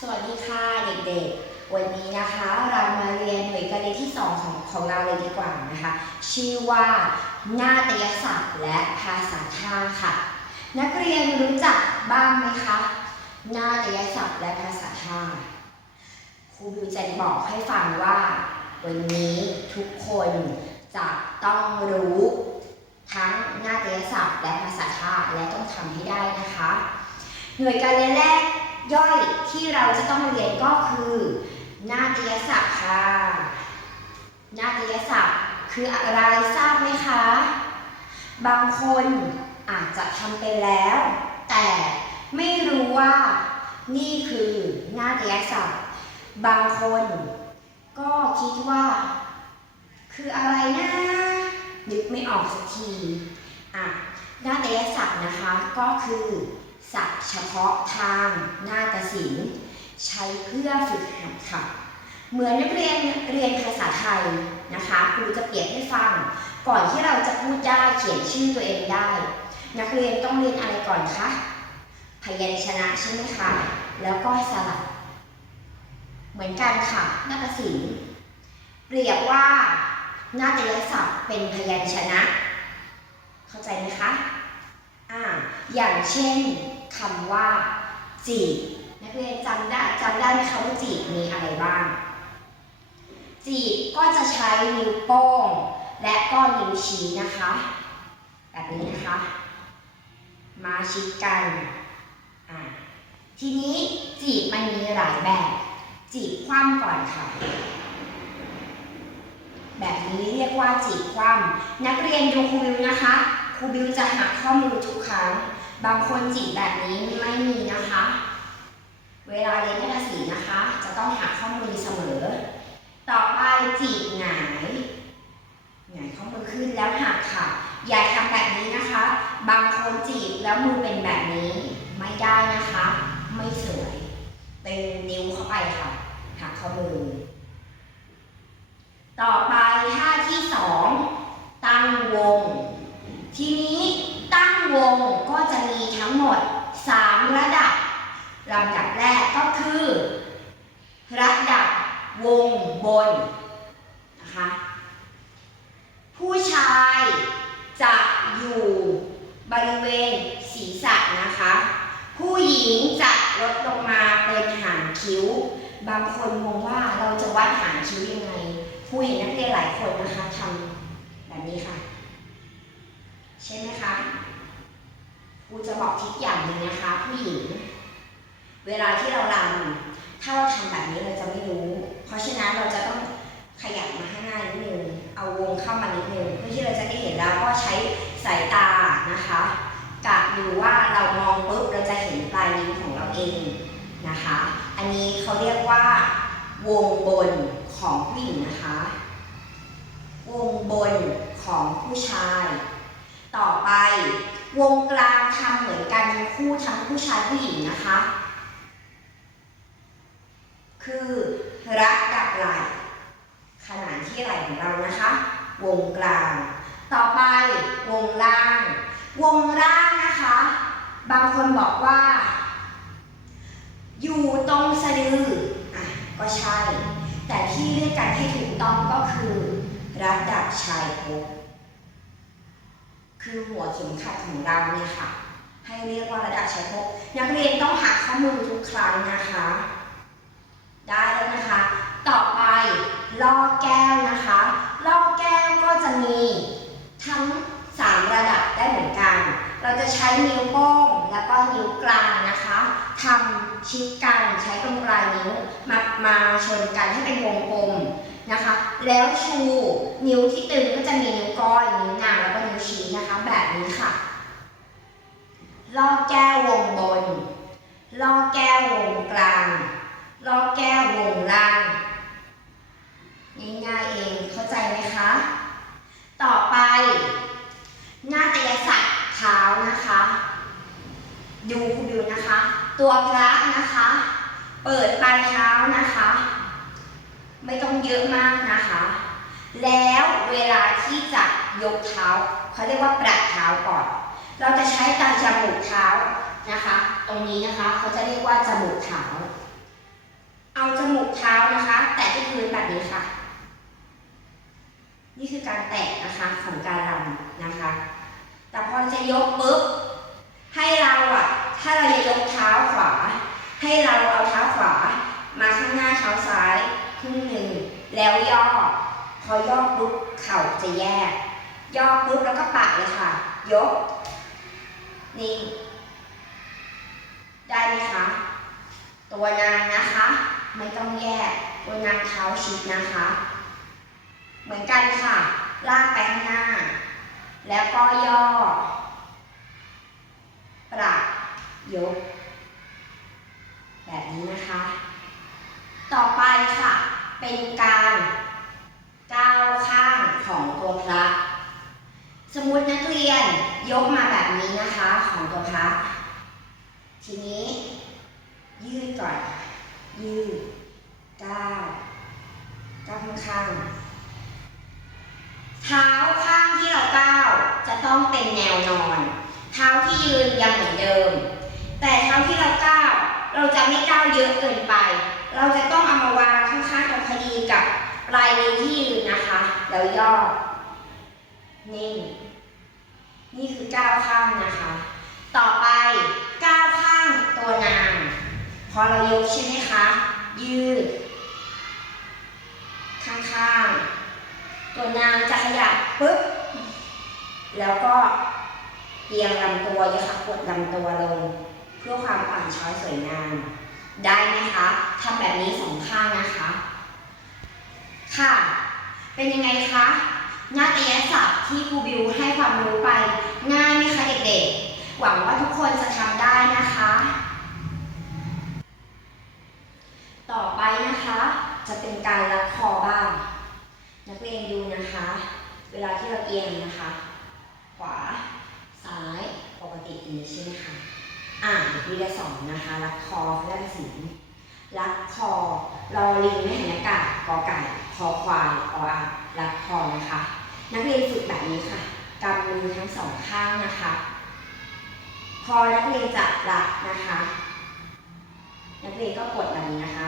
สวัสดีค่ะเด็กๆ วันนี้นะคะเรามาเรียนหน่วยการเรียนที่ 2 ของของเราเลยดีกว่านะคะ ชื่อว่าหน้าฏยศาสตร์และภาษาท่าค่ะ นักเรียนรู้จักบ้างไหมคะหน้าฏยศาสตร์และภาษาท่าครูบิวจะบอกให้ฟังว่า วันนี้ทุกคนจะต้องรู้ทั้งหน้าฏยศาสตร์และภาษาท่าและต้องทำให้ได้นะคะ หน่วยการเรียนแรก ย่อยที่เราจะต้องเรียนก็คือ นาฏยศาสตร์ค่ะ นาฏยศาสตร์คืออะไรทราบไหมคะ บางคนอาจจะทำไปแล้ว แต่ไม่รู้ว่านี่คือนาฏยศาสตร์บางคนก็คิดว่า คืออะไรนะนึกไม่ออกสักทีอะนาฏยศาสตร์นะคะก็คือ ศัพท์เฉพาะทางนาฏศิลป์ใช้เพื่อฝึกหัดค่ะ เหมือนนักเรียนเรียนภาษาไทยนะคะครูจะเปรียบให้ฟัง ก่อนที่เราจะพูดได้เขียนชื่อตัวเองได้ นักเรียนต้องเรียนอะไรก่อนคะพยัญชนะใช่ไหมคะแล้วก็สระเหมือนกันค่ะนาฏศิลป์เปรียบว่านาฏยศัพท์เป็นพยัญชนะ เข้าใจไหมคะอ่าอย่างเช่น คำว่า จีบนักเรียนจำได้จำได้ไหมคะว่าจีบมีอะไรบ้าง จีบก็จะใช้นิ้วโป้ง และก็นิ้วชี้นะคะ แบบนี้นะคะ มาชิดกันอ่าทีนี้จีบมันมีหลายแบบ จีบคว่ำก่อนค่ะ แบบนี้เรียกว่าจีบคว่ำนักเรียนดูครูบิวนะคะครูบิวจะหักข้อมือทุกครั้ง บางคนจีบแบบนี้ไม่มีนะคะ เวลาเรียนภาษีนะคะ จะต้องหาข้อมูลเสมอ ต่อไปจีบหงายหงายข้อมือขึ้นแล้วหักค่ะ อย่าทำแบบนี้นะคะ บางคนจีบแล้วมือเป็นแบบนี้ ไม่ได้นะคะ ไม่สวยเต็มนิ้วเข้าไปค่ะ หักข้อมือ ต่อไปท่าที่สองตั้งวง ทีนี้ตั้งวงก็จะมีทั้งหมด 3 ระดับ ลำดับแรกก็คือ ระดับวงบน นะคะ ผู้ชายจะอยู่บริเวณศีรษะนะคะ ผู้หญิงจะลดลงมาเป็นหางคิ้ว บางคนงงว่าเราจะวัดหางคิ้วยังไงผู้หญิงนักเรียนหลายคนนะคะทำแบบนี้ค่ะ ใช่ไหมคะครูจะบอกทิศอย่างหนึ่งนะคะ ผู้หญิง เวลาที่เราลำถ้าเราทำแบบนี้เราจะไม่รู้ เพราะฉะนั้นเราจะต้อง ขยับมาข้างหน้านิดนึงเอาวงเข้ามานิดนึงเพื่อที่เราจะได้เห็นแล้วก็ใช้สายตานะคะกะดูว่าเรามองปุ๊บเราจะเห็นปลายนิ้วของเราเองนะคะ อันนี้เขาเรียกว่าวงบนของผู้หญิงนะคะ วงบนของผู้ชาย ต่อไปวงกลางทำเหมือนกันทั้งคู่ทั้งผู้ชายผู้หญิงนะคะ คือระดับไหล่ ขนาดที่ไหล่ของเรานะคะ วงกลาง ต่อไปวงล่าง วงล่างนะคะ บางคนบอกว่า อยู่ตรงสะดืออะก็ใช่ แต่ที่เรียกกันให้ถูกต้องก็คือ ระดับชายโคคือหัวเข็มขัดของเราเนี่ยค่ะ ให้เรียกว่าระดับชายโครงนักเรียนต้องหักข้อมือทุกครั้งนะคะ ได้แล้วนะคะ ต่อไปล่อแก้วนะคะล่อแก้วก็จะมีทั้ง 3 ระดับได้เหมือนกัน เราจะใช้ นิ้วโป้งแล้วก็นิ้วกลางนะคะทำชิดกันใช้ตรงปลายนิ้วมามาชนกันให้เป็นวงกลมนะคะ แล้วชูนิ้วที่ตึงก็จะมีนิ้วก้อยนิ้วนางแล้วก็นิ้วชี้นะคะ แบบนี้ค่ะล่อแก้ววงบนล่อแก้ววงกลางล่อแก้ววงล่างง่ายๆเองเข้าใจไหมคะ ต่อไปนาฏยศาสตร์ เท้านะคะ ดูคุณดูนะคะ ตัวพระนะคะ เปิดปลายเท้านะคะ ไม่ต้องเยอะมากนะคะ แล้วเวลาที่จะยกเท้าเขาเรียกว่าประเท้าก่อน เราจะใช้การจมูกเท้านะคะ ตรงนี้นะคะเขาจะเรียกว่าจมูกเท้า เอาจมูกเท้านะคะ แตะที่พื้นแบบนี้ค่ะ นี่คือการแตะนะคะของการรำนะคะ จะยกปุ๊บให้เราอะ ถ้าเราจะยกเท้าขวา ให้เราเอาเท้าขวา มาข้างหน้าเท้าซ้ายครึ่งหนึ่งแล้วย่อ พอย่อปุ๊บเข่าจะแยก ย่อปุ๊บแล้วก็ปะเลยค่ะ ยก นี่ ได้ไหมคะ ตัวนางนะคะ ไม่ต้องแยก ตัวนางเท้าชิดนะคะ เหมือนกันค่ะ ลากไปข้างหน้า แล้วก็ย่อ ปรับยก แบบนี้นะคะ ต่อไปค่ะ เป็นการก้าวข้างของตัวพระ สมมุตินักเรียนยกมาแบบนี้นะคะของตัวพระ ทีนี้ ยืดก่อน ยืดก้าวก้าวข้าง เท้าข้างที่เราก้าวจะต้องเป็นแนวนอน เท้าที่ยืนยังเหมือนเดิม แต่เท้าที่เราก้าวเราจะไม่ก้าวเยอะเกินไป เราจะต้องเอามาวางข้างๆตรงพอดีกับปลายนิ้วที่ยืนนะคะแล้วย่อ นิ่ง นี่คือก้าวข้างนะคะ ต่อไปก้าวข้างตัวนาง พอเรายกใช่ไหมคะ ยืด ข้างๆ ตัวนางจะขยับปึ๊บ แล้วก็เอียงลำตัวอย่าค่ะกดลำตัวลง เพื่อความอ่อนช้อยสวยงาม ได้ไหมคะทำแบบนี้สองข้างนะคะ ค่ะ เป็นยังไงคะนาฏยศัพท์ที่ครูบิวให้ความรู้ไป ง่ายไหมคะเด็กๆ หวังว่าทุกคนจะทำได้นะคะ ต่อไปนะคะ จะเป็นการรัดคอบ้าง นักเรียนดูนะคะ เวลาที่เราเอียงนะคะ ขวา ซ้ายปกติอย่างนี้ใช่ไหมคะอ่านวิธีสองนะคะรัดคอแลกสีรัดคอรอลิงไม่หันอากาศกอไก่คอควายออ่างรัดคอนะคะ นักเรียนฝึกแบบนี้ค่ะกำมือทั้งสองข้างนะคะพอนักเรียนจะรัดนะคะ นักเรียนก็กดแบบนี้นะคะ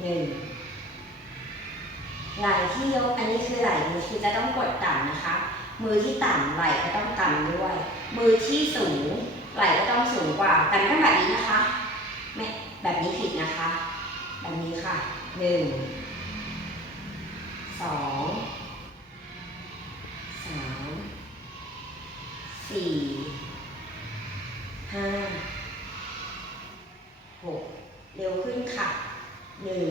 หนึ่ง ไหล่ที่ยกอันนี้คือไหล่มือคือจะต้องกดต่ำนะคะ มือที่ต่ำไหล่ก็ต้องต่ำด้วย มือที่สูงไหล่ก็ต้องสูงกว่าแต่ไม่แบบนี้นะคะไม่แบบนี้ผิดนะคะ แบบนี้ค่ะหนึ่งสองสามสี่ห้าหกเร็วขึ้นค่ะหนึ่ง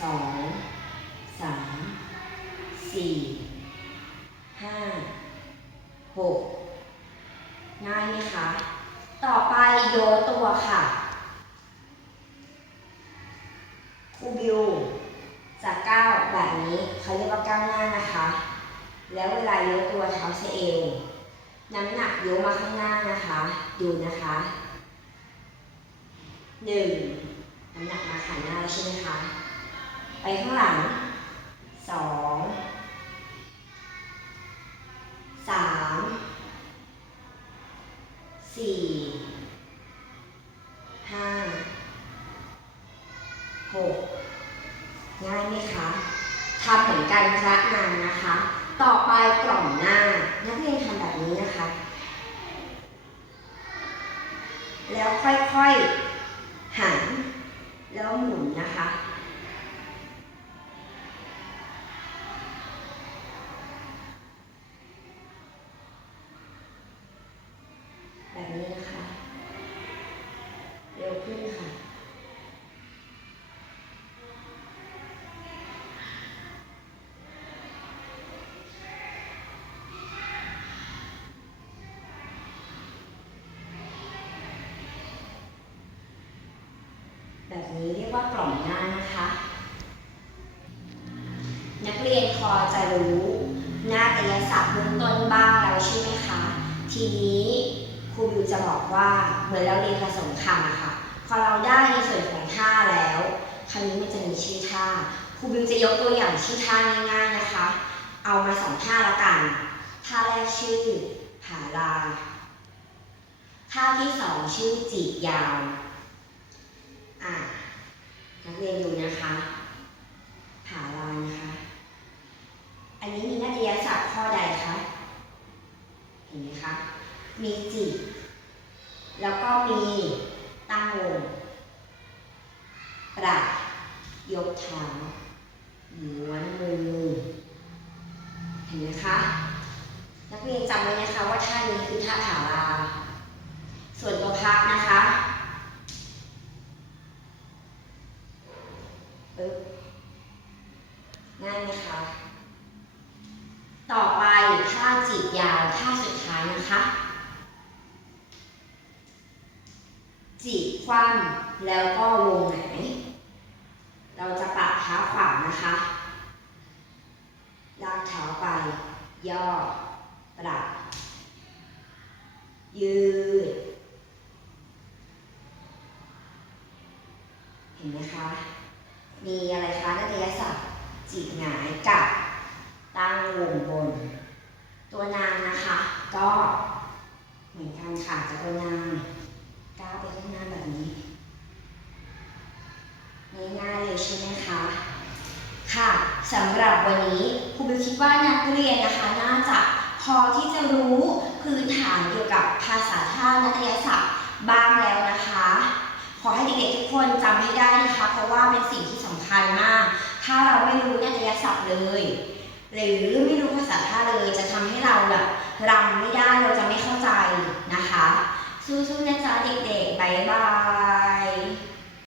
สอง สามสี่ห้าหกง่ายไหมคะ ต่อไปโยตัวค่ะครูบิวจะก้าวแบบนี้เขาเรียกว่าก้าวหน้านะคะ แล้วเวลาโยตัวเท้าเชเอวน้ำหนักโยมาข้างหน้านะคะ ดูนะคะหนึ่งน้ำหนักมาขาหน้าแล้วใช่ไหมคะ ไปข้างหลัง สองสามสี่ห้าหกง่ายไหมคะทำเหมือนกันพระนางนะคะ ต่อไปกล่อมหน้า นักเรียนทำแบบนี้นะคะ แล้วค่อยๆหันแล้วหมุนนะคะ ว่ากล่อมหน้านะคะ นักเรียนพอจะรู้หน้าตยศัพท์เบื้องต้นบ้างแล้วใช่ไหมคะ ทีนี้ครูบิวจะบอกว่าเหมือนเราเรียนผสมคำอะค่ะ พอเราได้ในส่วนของท่าแล้ว คราวนี้มันจะมีชื่อท่าครูบิวจะยกตัวอย่างชื่อท่าง่ายๆนะคะ เอามาสองท่าละกันท่าแรกชื่อผาลาท่าที่สองชื่อจีบยาว เรียนดูนะคะผาลานะคะ อันนี้มีนาฏยศัพท์ข้อใดคะเห็นไหมคะ มีจีบแล้วก็มีตั้งวงปรับยกเท้าม้วนมือ เห็นไหมคะ นักเรียนจำไว้นะคะว่าท่านี้คือท่าขาลา ส่วนตัวพักนะคะปึ๊บง่ายไหมคะ ต่อไปท่าจีบยาวท่าสุดท้าย นะคะ จีบคว่ำแล้วก็วงไหน เราจะปัดเท้าขวานะคะลากเท้าไป ย่อปรับ ยืด เห็นไหมคะ มีอะไรคะนักเรียนศัพท์จีบหงายกับตั้งวงบน ตัวนางนะคะ ก็เหมือนกันค่ะจะตัวนางก้าวไปข้างหน้าแบบนี้ง่ายๆเลยใช่ไหมคะค่ะสำหรับวันนี้ครูบิวคิดว่านักเรียนนะคะน่าจะพอที่จะรู้พื้นฐานเกี่ยวกับภาษาท่านัตยศัพท์บ้างแล้วนะคะ ขอให้เด็กๆทุกคนจำให้ได้นะคะ เพราะว่าเป็นสิ่งที่สำคัญมาก ถ้าเราไม่รู้นัตยศัพท์เลย หรือไม่รู้ภาษาท่าเลยจะทำให้เราแบบรำไม่ได้เราจะไม่เข้าใจนะคะ สู้ๆนะจ๊ะเด็กๆบายบาย